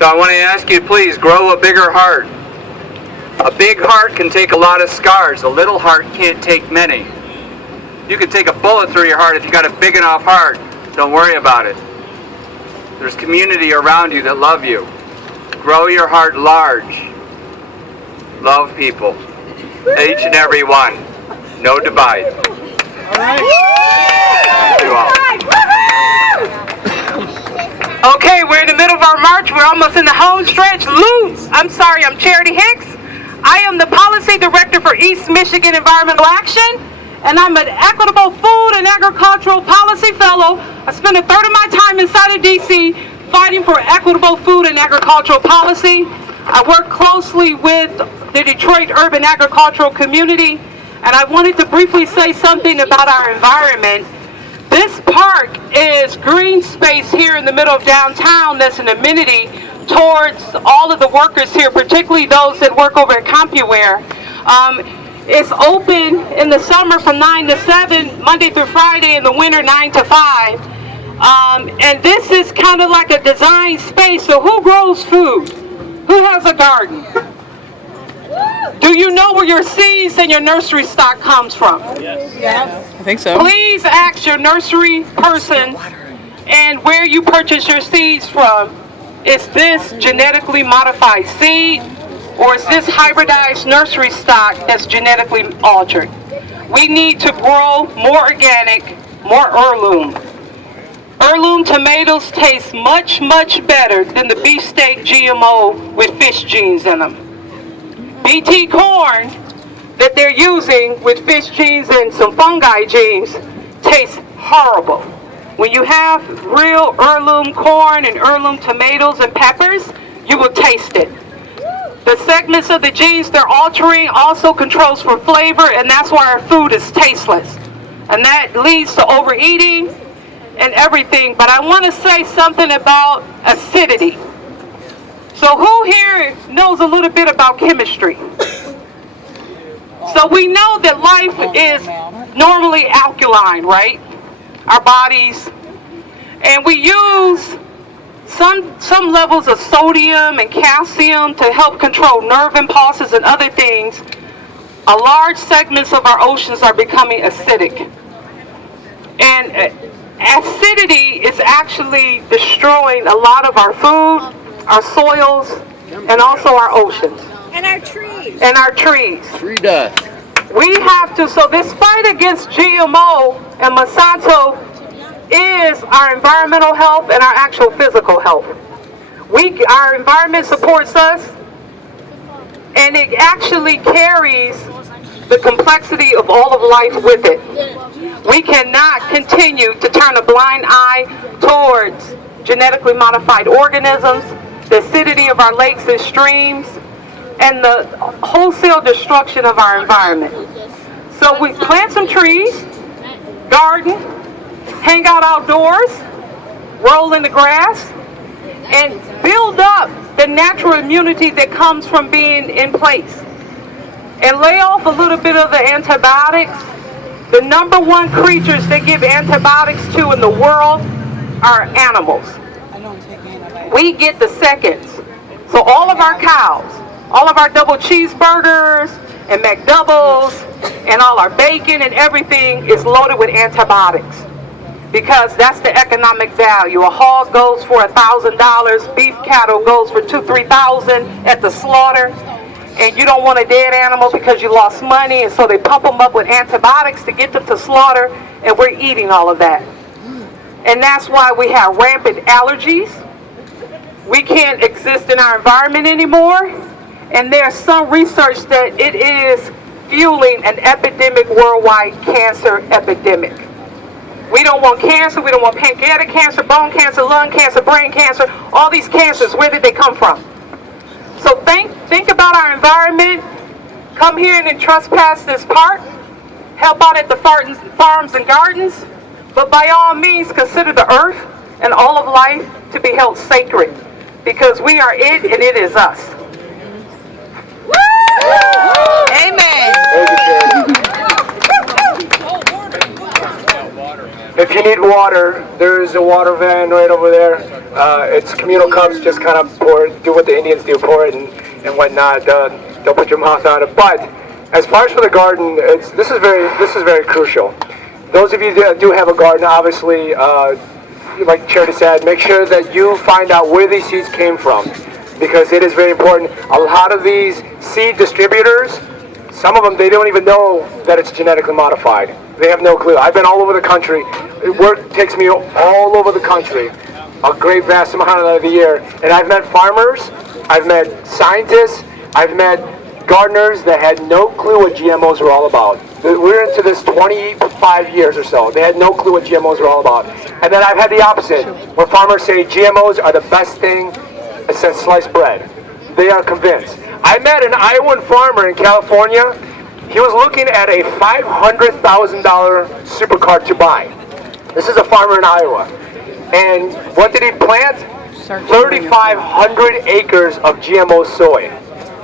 So I want to ask you, please grow a bigger heart. A big heart can take a lot of scars. A little heart can't take many. You can take a bullet through your heart if you got a big enough heart. Don't worry about it. There's community around you that love you. Grow your heart large. Love people. Each and every one. No divide. All right. Thank you all. Okay, we're in the middle of our march. We're almost in the home stretch. I'm Charity Hicks. I am the Policy Director for East Michigan Environmental Action, and I'm an Equitable Food and Agricultural Policy Fellow. I spend a third of my time inside of D.C. fighting for equitable food and agricultural policy. I work closely with the Detroit urban agricultural community, and I wanted to briefly say something about our environment. This park is green space here in the middle of downtown that's an amenity towards all of the workers here, particularly those that work over at CompuWare. It's open in the summer from 9 to 7, Monday through Friday, in the winter 9 to 5. And this is kind of like a design space. So who grows food? Who has a garden? Do you know where your seeds and your nursery stock comes from? Yes. I think so. Please ask your nursery person and where you purchase your seeds from. Is this genetically modified seed, or is this hybridized nursery stock that's genetically altered? We need to grow more organic, more heirloom. Heirloom tomatoes taste much, much better than the beefsteak GMO with fish genes in them. BT corn that they're using with fish genes and some fungi genes tastes horrible. When you have real heirloom corn and heirloom tomatoes and peppers, you will taste it. The segments of the genes they're altering also controls for flavor, and that's why our food is tasteless. And that leads to overeating and everything. But I want to say something about acidity. So who here knows a little bit about chemistry? So we know that life is normally alkaline, right? Our bodies. And we use some levels of sodium and calcium to help control nerve impulses and other things. A large segments of our oceans are becoming acidic. And acidity is actually destroying a lot of our food, our soils, and also our oceans. And our trees. And our trees. Tree death. We have to, so this fight against GMO and Monsanto is our environmental health and our actual physical health. Our environment supports us, and it actually carries the complexity of all of life with it. We cannot continue to turn a blind eye towards genetically modified organisms, the acidity of our lakes and streams, and the wholesale destruction of our environment. So we plant some trees, garden, hang out outdoors, roll in the grass, and build up the natural immunity that comes from being in place. And lay off a little bit of the antibiotics. The number one creatures that give antibiotics to in the world are animals. We get the seconds. So all of our cows, all of our double cheeseburgers and McDoubles and all our bacon and everything is loaded with antibiotics, because that's the economic value. A hog goes for $1,000, beef cattle goes for $2,000-3,000 at the slaughter, and you don't want a dead animal because you lost money, and so they pump them up with antibiotics to get them to slaughter, and we're eating all of that. And that's why we have rampant allergies. We can't exist in our environment anymore, and there's some research that it is fueling an epidemic, worldwide cancer epidemic. We don't want cancer. We don't want pancreatic cancer, bone cancer, lung cancer, brain cancer. All these cancers, where did they come from? So think about our environment. Come here and trespass this park. Help out at the farms and gardens. But by all means, consider the earth and all of life to be held sacred, because we are it and it is us. Amen. If you need water, there is a water van right over there. It's communal cups, just kind of pour it, do what the Indians do, pour it and whatnot. Don't put your mouth on it. But as far as for the garden, this is very crucial. Those of you that do have a garden, obviously, like Charity said, make sure that you find out where these seeds came from, because it is very important. A lot of these seed distributors, some of them, they don't even know that it's genetically modified. They have no clue. I've been all over the country. Work takes me all over the country, a great vast amount of the year. And I've met farmers, I've met scientists, I've met gardeners that had no clue what GMOs were all about. We're into this 25 years or so. They had no clue what GMOs were all about. And then I've had the opposite, where farmers say GMOs are the best thing since sliced bread. They are convinced. I met an Iowan farmer in California. He was looking at a $500,000 supercar to buy. This is a farmer in Iowa. And what did he plant? 3,500 acres of GMO soy.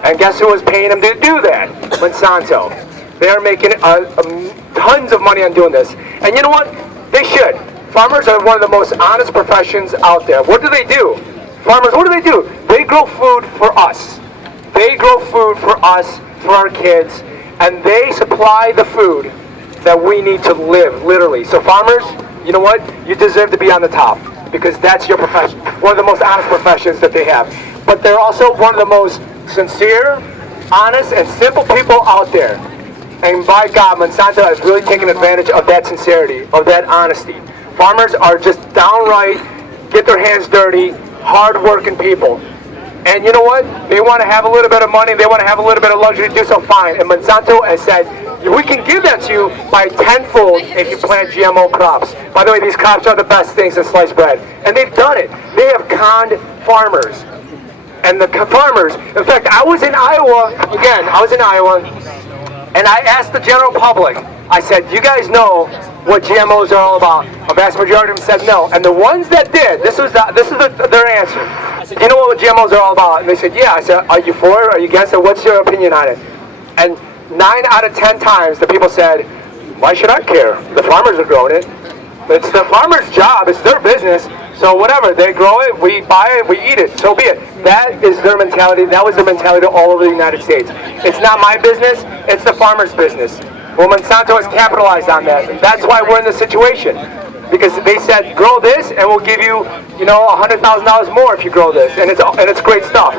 And guess who was paying him to do that? Monsanto. They are making tons of money on doing this. And you know what? They should. Farmers are one of the most honest professions out there. What do they do? Farmers, what do? They grow food for us. They grow food for us, for our kids, and they supply the food that we need to live, literally. So farmers, you know what? You deserve to be on the top, because that's your profession. One of the most honest professions that they have. But they're also one of the most sincere, honest, and simple people out there. And by God, Monsanto has really taken advantage of that sincerity, of that honesty. Farmers are just downright, get their hands dirty, hard-working people. And you know what? They want to have a little bit of money, they want to have a little bit of luxury to do so, fine. And Monsanto has said, we can give that to you by tenfold if you plant GMO crops. By the way, these crops are the best things in sliced bread. And they've done it. They have conned farmers. And the farmers, in fact, I was in Iowa, and I asked the general public, I said, you guys know what GMOs are all about? A vast majority of them said no. And the ones that did, this is their answer. I said, you know what GMOs are all about? And they said, yeah. I said, are you for it? Are you against it? What's your opinion on it? And 9 out of 10 times the people said, why should I care? The farmers are growing it. It's the farmer's job. It's their business. So whatever, they grow it, we buy it, we eat it, so be it. That is their mentality. That was their mentality all over the United States. It's not my business, it's the farmer's business. Well, Monsanto has capitalized on that. And that's why we're in this situation. Because they said, grow this, and we'll give you, $100,000 more if you grow this. And it's great stuff.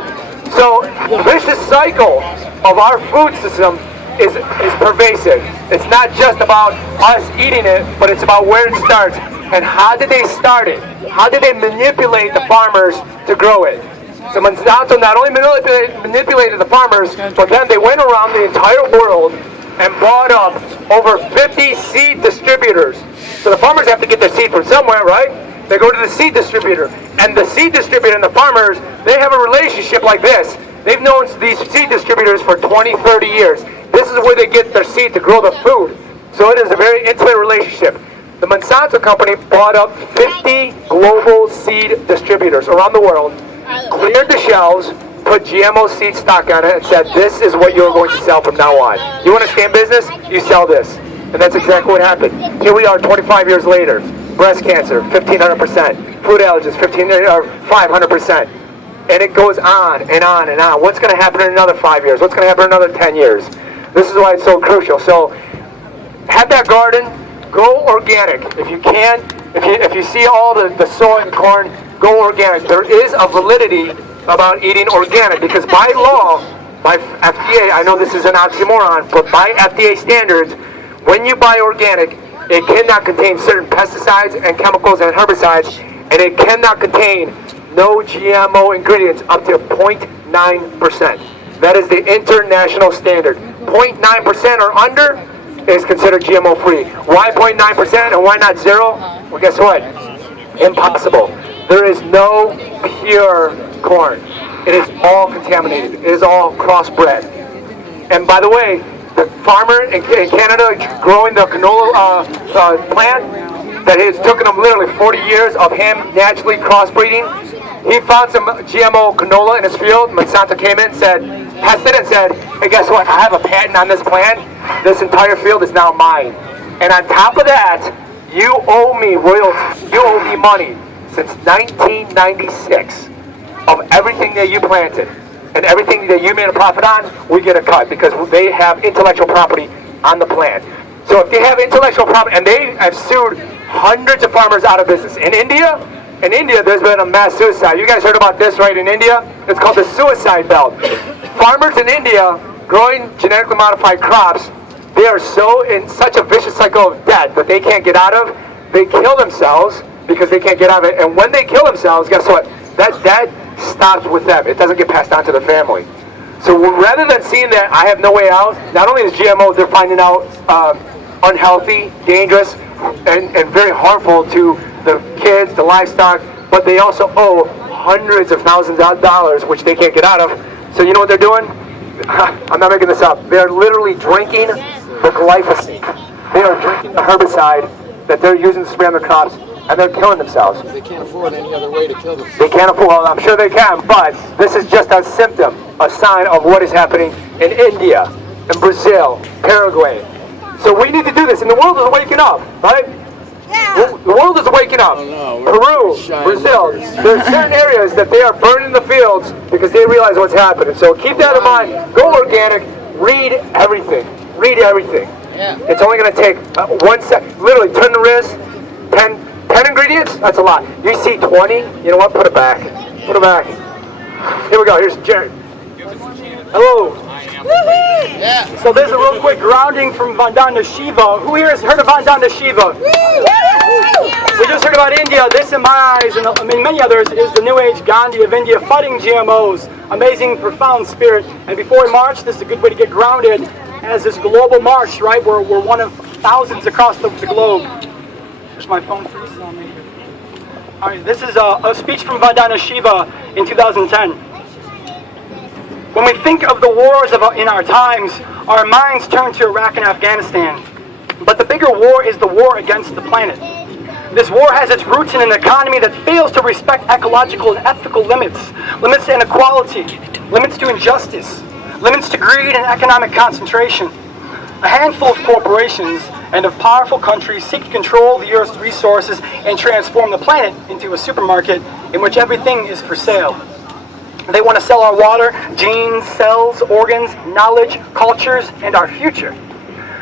So, the vicious cycle of our food system is pervasive. It's not just about us eating it, but it's about where it starts. And how did they start it? How did they manipulate the farmers to grow it? So Monsanto not only manipulated the farmers, but then they went around the entire world and bought up over 50 seed distributors. So the farmers have to get their seed from somewhere, right? They go to the seed distributor. And the seed distributor and the farmers, they have a relationship like this. They've known these seed distributors for 20, 30 years. This is where they get their seed to grow the food. So it is a very intimate relationship. The Monsanto company bought up 50 global seed distributors around the world, cleared the shelves, put GMO seed stock on it, and said, this is what you're going to sell from now on. You want to stay in business? You sell this. And that's exactly what happened. Here we are 25 years later. Breast cancer, 1,500%. Food allergens, 500%. And it goes on and on and on. What's going to happen in another 5 years? What's going to happen in another 10 years? This is why it's so crucial. So have that garden. Go organic. If you can, if you see all the soy and corn, go organic. There is a validity about eating organic, because by law, by FDA, I know this is an oxymoron, but by FDA standards, when you buy organic, it cannot contain certain pesticides and chemicals and herbicides, and it cannot contain no GMO ingredients up to 0.9%. That is the international standard. 0.9% or under is considered GMO free. Why 0.9% and why not 0? Well, guess what? Impossible. There is no pure corn. It is all contaminated. It is all crossbred. And by the way, the farmer in Canada growing the canola plant, that has taken him literally 40 years of him naturally crossbreeding. He found some GMO canola in his field. Monsanto came in and said, tested it and said, hey, guess what? I have a patent on this plant. This entire field is now mine. And on top of that, You owe me royalties. You owe me money since 1996 of everything that you planted. And everything that you made a profit on, we get a cut because they have intellectual property on the plant. So if they have intellectual property, and they have sued hundreds of farmers out of business. In India, there's been a mass suicide. You guys heard about this, right, in India? It's called the suicide belt. Farmers in India growing genetically modified crops, they are so in such a vicious cycle of debt that they can't get out of. They kill themselves because they can't get out of it. And when they kill themselves, guess what? That debt stops with them. It doesn't get passed on to the family. So rather than seeing that I have no way out, not only is GMOs, they're finding out unhealthy, dangerous, and very harmful to the kids, the livestock, but they also owe hundreds of thousands of dollars, which they can't get out of. So you know what they're doing? I'm not making this up. They're literally drinking the glyphosate. They are drinking the herbicide that they're using to spray on their crops, and they're killing themselves. They can't afford any other way to kill themselves. They can't afford, I'm sure they can, but this is just a symptom, a sign of what is happening in India, in Brazil, Paraguay. So we need to do this, and the world is waking up, right? Yeah. The world is waking up. Peru, Brazil, there's certain areas that they are burning the fields because they realize what's happening. So keep that in mind. Go organic. Read everything. Read everything. Yeah. It's only going to take 1 second. Literally, turn the wrist. 10 ingredients? That's a lot. You see 20? You know what? Put it back. Put it back. Here we go. Here's Jared. Hello. Yeah. So there's a real quick grounding from Vandana Shiva. Who here has heard of Vandana Shiva? We just heard about India. This, in my eyes, and I mean many others, is the New Age Gandhi of India, fighting GMOs. Amazing, profound spirit. And before we march, this is a good way to get grounded as this global march, right? We're one of thousands across the globe. There's my phone freezes on me. All right, this is a speech from Vandana Shiva in 2010. When we think of the wars in our times, our minds turn to Iraq and Afghanistan. But the bigger war is the war against the planet. This war has its roots in an economy that fails to respect ecological and ethical limits, limits to inequality, limits to injustice, limits to greed and economic concentration. A handful of corporations and of powerful countries seek to control the Earth's resources and transform the planet into a supermarket in which everything is for sale. They want to sell our water, genes, cells, organs, knowledge, cultures, and our future.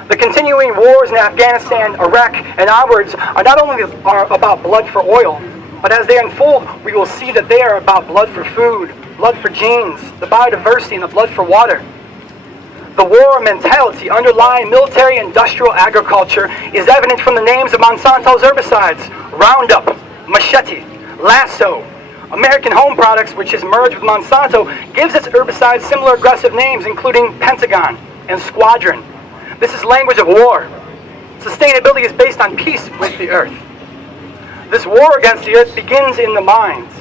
The continuing wars in Afghanistan, Iraq, and onwards are not only about blood for oil, but as they unfold, we will see that they are about blood for food, blood for genes, the biodiversity, and the blood for water. The war mentality underlying military industrial agriculture is evident from the names of Monsanto's herbicides: Roundup, Machete, Lasso. American Home Products, which is merged with Monsanto, gives its herbicides similar aggressive names, including Pentagon and Squadron. This is language of war. Sustainability is based on peace with the earth. This war against the earth begins in the minds.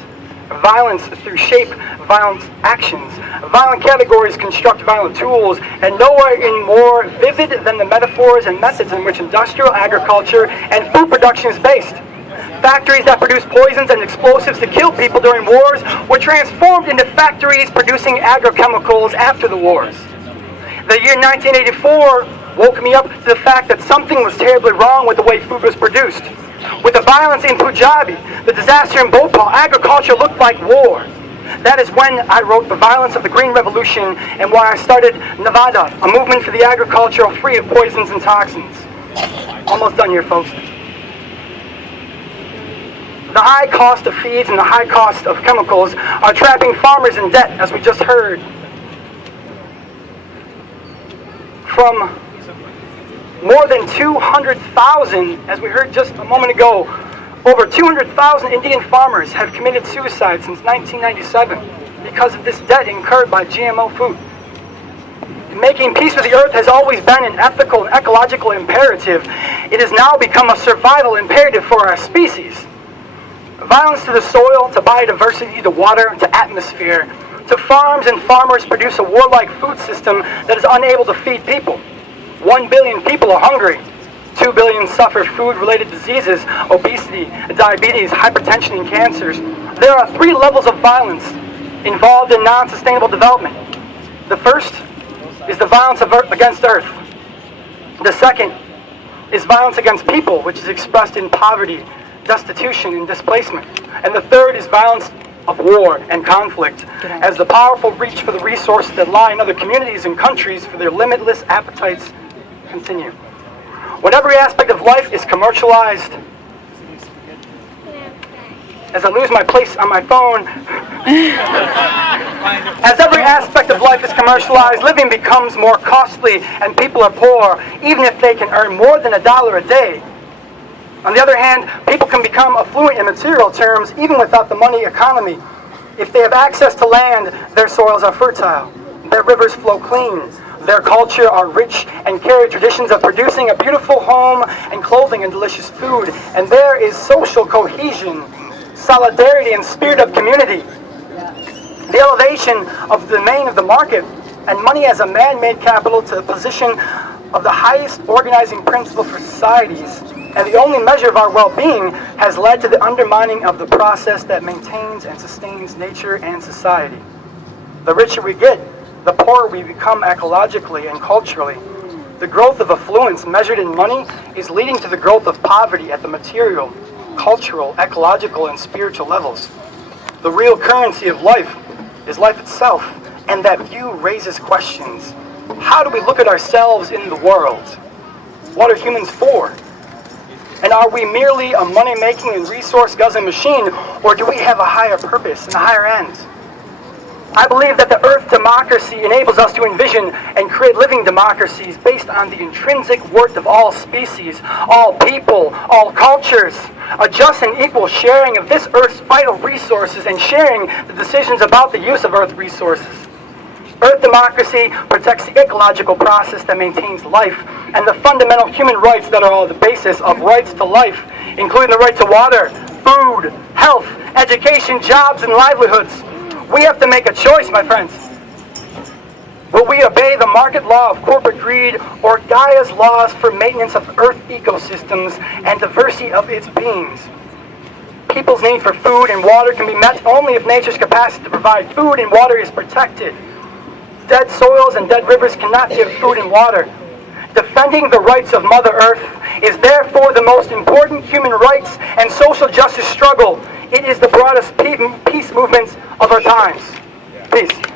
Violence through shape, violent actions. Violent categories construct violent tools, and nowhere in more vivid than the metaphors and methods in which industrial agriculture and food production is based. Factories that produce poisons and explosives to kill people during wars were transformed into factories producing agrochemicals after the wars. The year 1984 woke me up to the fact that something was terribly wrong with the way food was produced. With the violence in Punjabi, the disaster in Bhopal, agriculture looked like war. That is when I wrote The Violence of the Green Revolution and why I started Nevada, a movement for the agriculture free of poisons and toxins. Almost done here, folks. The high cost of feeds and the high cost of chemicals are trapping farmers in debt, as we just heard. From more than 200,000, as we heard just a moment ago, over 200,000 Indian farmers have committed suicide since 1997 because of this debt incurred by GMO food. Making peace with the earth has always been an ethical and ecological imperative. It has now become a survival imperative for our species. Violence to the soil, to biodiversity, to water, to atmosphere, to farms and farmers produce a warlike food system that is unable to feed people. 1 billion people are hungry. 2 billion suffer food-related diseases, obesity, diabetes, hypertension, and cancers. There are 3 levels of violence involved in non-sustainable development. The first is the violence against Earth. The second is violence against people, which is expressed in poverty, destitution, and displacement. And the third is violence of war and conflict, as the powerful reach for the resources that lie in other communities and countries for their limitless appetites continue. When every aspect of life is commercialized, as I lose my place on my phone, as every aspect of life is commercialized, living becomes more costly and people are poor, even if they can earn more than $1 a day. On the other hand, people can become affluent in material terms even without the money economy. If they have access to land, their soils are fertile, their rivers flow clean, their culture are rich and carry traditions of producing a beautiful home and clothing and delicious food, and there is social cohesion, solidarity, and spirit of community. The elevation of the domain of the market and money as a man-made capital to the position of the highest organizing principle for societies and the only measure of our well-being has led to the undermining of the process that maintains and sustains nature and society. The richer we get, the poorer we become ecologically and culturally. The growth of affluence measured in money is leading to the growth of poverty at the material, cultural, ecological, and spiritual levels. The real currency of life is life itself, and that view raises questions. How do we look at ourselves in the world? What are humans for? And are we merely a money-making and resource-guzzling machine, or do we have a higher purpose and a higher end? I believe that the Earth democracy enables us to envision and create living democracies based on the intrinsic worth of all species, all people, all cultures, a just and equal sharing of this Earth's vital resources and sharing the decisions about the use of Earth resources. Earth democracy protects the ecological process that maintains life and the fundamental human rights that are all the basis of rights to life, including the right to water, food, health, education, jobs, and livelihoods. We have to make a choice, my friends. Will we obey the market law of corporate greed or Gaia's laws for maintenance of Earth ecosystems and diversity of its beings? People's need for food and water can be met only if nature's capacity to provide food and water is protected. Dead soils and dead rivers cannot give food and water. Defending the rights of Mother Earth is therefore the most important human rights and social justice struggle. It is the broadest peace movement of our times. Peace.